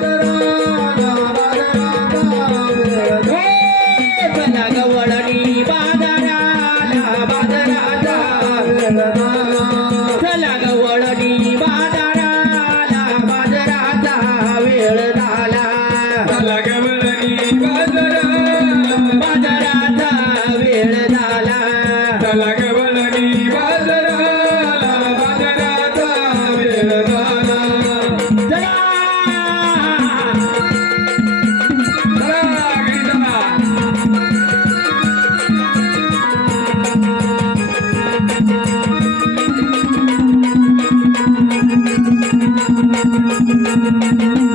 ला गवडिबा दादा बाजरा वेळ झाला बाजरा वेळ झाला Thank you.